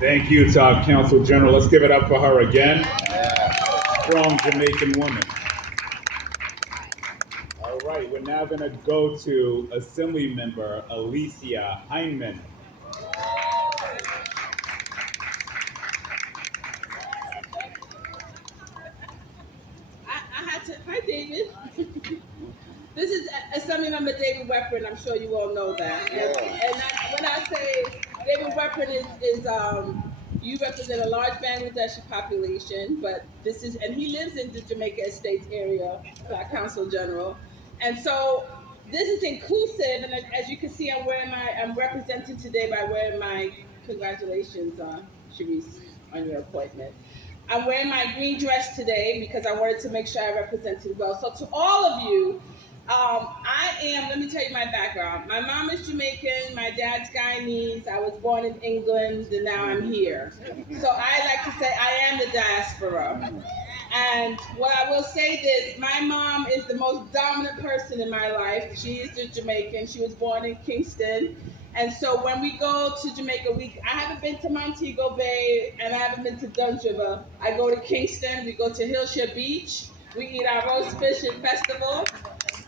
Thank you to our Council General. Let's give it up for her again. Strong Jamaican woman. All right, we're now going to go to Assembly Member Alicia Hyman. I had to. Hi, David. This is Assemblymember David Weapon. I'm sure you all know that. When I say David Weapon you represent a large Bangladeshi population, but and he lives in the Jamaica Estates area, Black Council General, and so this is inclusive. And as you can see, I'm represented today by wearing my congratulations, Sharice, on your appointment. I'm wearing my green dress today because I wanted to make sure I represented well. So to all of you, let me tell you my background. My mom is Jamaican, my dad's Guyanese. I was born in England, and now I'm here. So I like to say I am the diaspora. And what I will say this, my mom is the most dominant person in my life. She is the Jamaican. She was born in Kingston. And so when we go to Jamaica, I haven't been to Montego Bay and I haven't been to Duns River. I go to Kingston, we go to Hillshire Beach, we eat our roast fish and festival.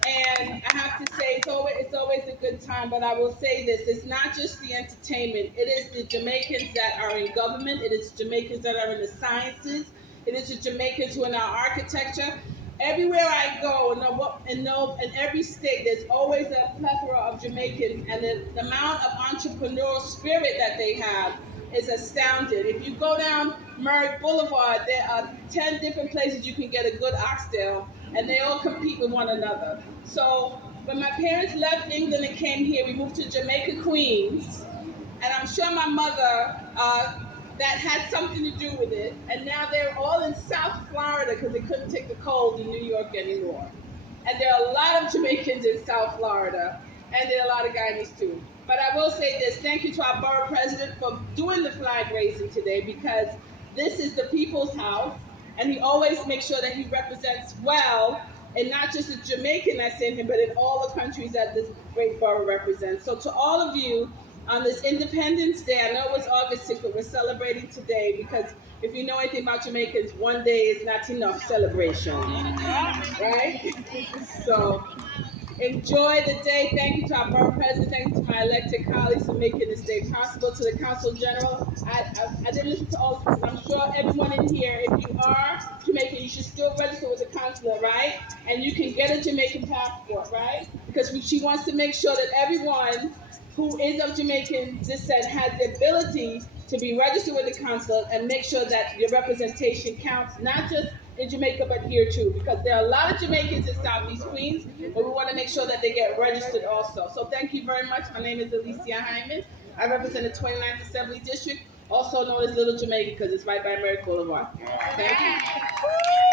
And I have to say, it's always a good time, but I will say this, it's not just the entertainment, it is the Jamaicans that are in government, it is Jamaicans that are in the sciences, it is the Jamaicans who are in our architecture. Everywhere I go, in every state, there's always a plethora of Jamaicans, and the amount of entrepreneurial spirit that they have is astounding. If you go down Merrick Boulevard, there are 10 different places you can get a good oxtail, and they all compete with one another. So when my parents left England and came here, we moved to Jamaica, Queens, and I'm sure my mother, that had something to do with it. And now they're all in South Florida because they couldn't take the cold in New York anymore. And there are a lot of Jamaicans in South Florida, and there are a lot of Guyanese too. But I will say this, thank you to our borough president for doing the flag raising today, because this is the people's house, and he always makes sure that he represents well, and not just the Jamaican that's in him, but in all the countries that this great borough represents. So to all of you, on this Independence Day, I know it was August 6th, but we're celebrating today because if you know anything about Jamaicans, one day is not enough celebration, right? So enjoy the day. Thank you to our borough president. Thank you to my elected colleagues for making this day possible. To the council general, I didn't listen to all the speakers. I'm sure everyone in here, if you are Jamaican, you should still register with the consulate, right? And you can get a Jamaican passport, right? Because she wants to make sure that everyone who is of Jamaican descent has the ability to be registered with the consulate and make sure that your representation counts, not just in Jamaica, but here too, because there are a lot of Jamaicans in Southeast Queens, but we want to make sure that they get registered also. So thank you very much. My name is Alicia Hyman. I represent the 29th Assembly District, also known as Little Jamaica because it's right by Merrick Boulevard. Thank you.